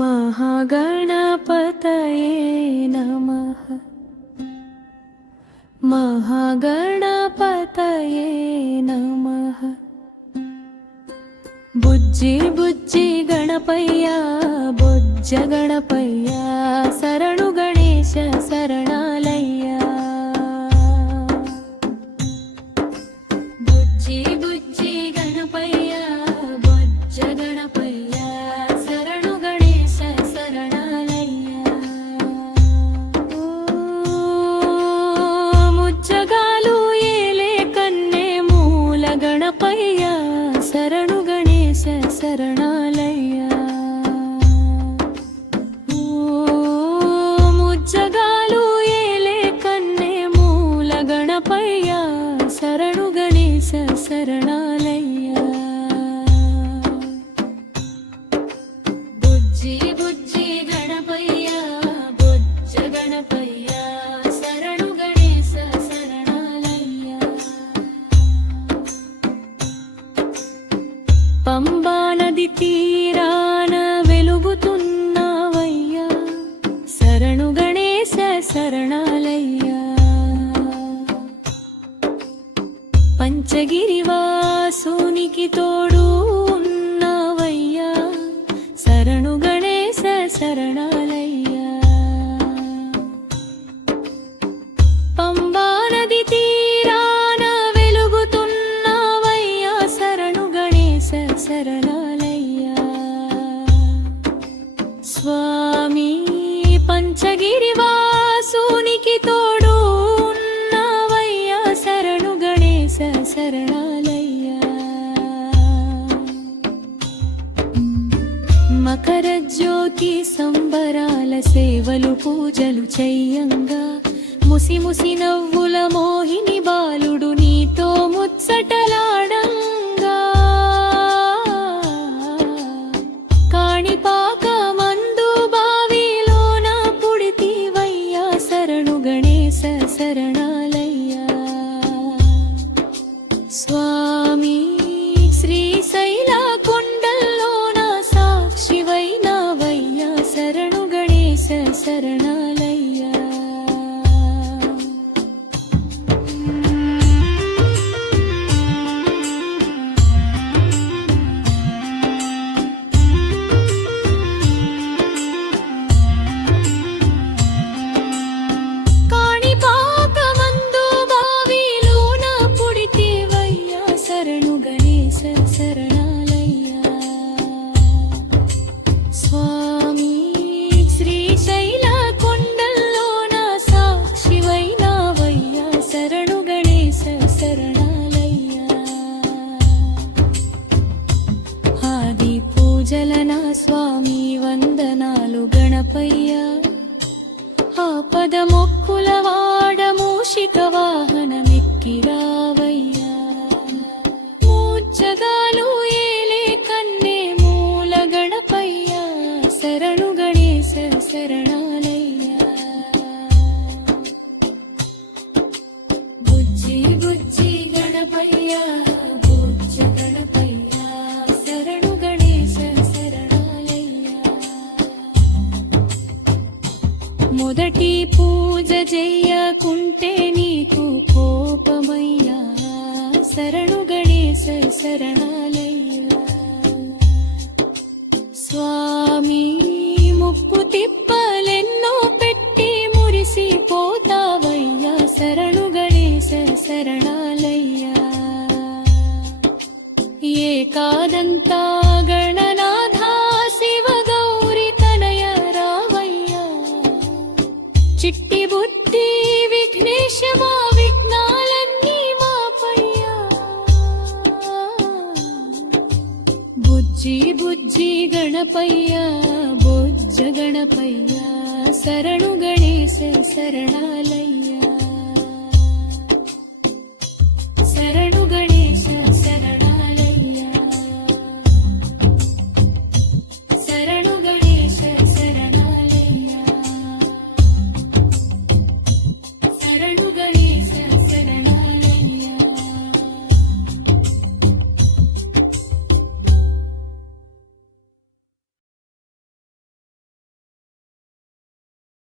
महागणपतये नमः। महागणपतये नमः। बुज्जि बुज्जि गणपय्य बोज्ज गणपय्य शरणु गणेश शरणालय्य। बुज्जि बुज्जि गणपय्य बोज्ज गणपय्य शरणु गणेश शरणालय्य। मुज्जगालु एले कन्ने मूल गणपय्य शरणु गणेश शरणालय्य। मुज्जगालु एले कन्ने मूल गणपय्य शरणु गणेश शरणालय्य। बुज्जि बुज्जि गणपय्य बोज्ज गणपय्य शरणु गणेश शरणालय्य। పంబా నది తీరాన వెలుగుతున్నవయ్యా శరణు గణేశ శరణాలయ్య। పంచగిరి వాసునికి తోడు ఉన్నవయ్యా శరణు గణేశ శరణాలయ్య। పంబా నది తీరాన వెలుగుతున్నవయ్యా శరణు గణేశ శరణాలయ్య। స్వామి పంచగిరి వాసునికి తోడు ఉన్నవయ్యా శరణు గణేశ శరణాలయ్య। మకర జ్యోతి సంబరాల సేవలు పూజలు చెయ్యంగా ముసి ముసి నవ్వుల మోహిని బాలుడు నీతో ముచ్చటలాడంగా కాణిపాక మందు బావిలోన పుడితివయ్యా శరణు గణేశ శరణాలయ్య। స్వామి శ్రీశైల కొండల్లోన సాక్షివైనవయ్యా శరణు గణేశ శరణాలయ్య। కాణిపాక మందు బావిలోన పుడితివయ్యా శరణు గణేశ శరణాలయ్య। స్వామి శ్రీశైల కొండల్లోన సాక్షివైనవయ్యా శరణు గణేశ శరణాలయ్య। ఆది పూజలన స్వామి వందనాలు గణపయ్య। ఆపద మొక్కుల వాడ మూషిక వాహనమెక్కిరావయ్యా। ముజ్జగాలు ఏలే కన్నే మూల గణపయ్య శరణు గణేశ శరణాలయ్య। బుజ్జి బుజ్జి గణపయ్య బుజ్జ గణపయ్య శరణు గణేశ శరణాలయ్య। మొదటి పూజ చెయ్యకుంటే నీకు కోపమయ్యా శరణు గణేశ శరణాలయ్య। స్వామి ముప్పు తిప్పలెన్నో పెట్టి మురిసిపోతావయ్యా శరణు గణేశ శరణాలయ్య। ఏకాదంత గణనాథ శివ గౌరి తనయ రావయ్యా। చిట్టి బుద్ధి విఘ్నేశ మా విఘ్నాలన్నీ మాపయ్యా। బుజ్జి బుజ్జి గణపయ్య బొజ్జ గణపయ్య శరణు గణేశ శరణాలయ్య।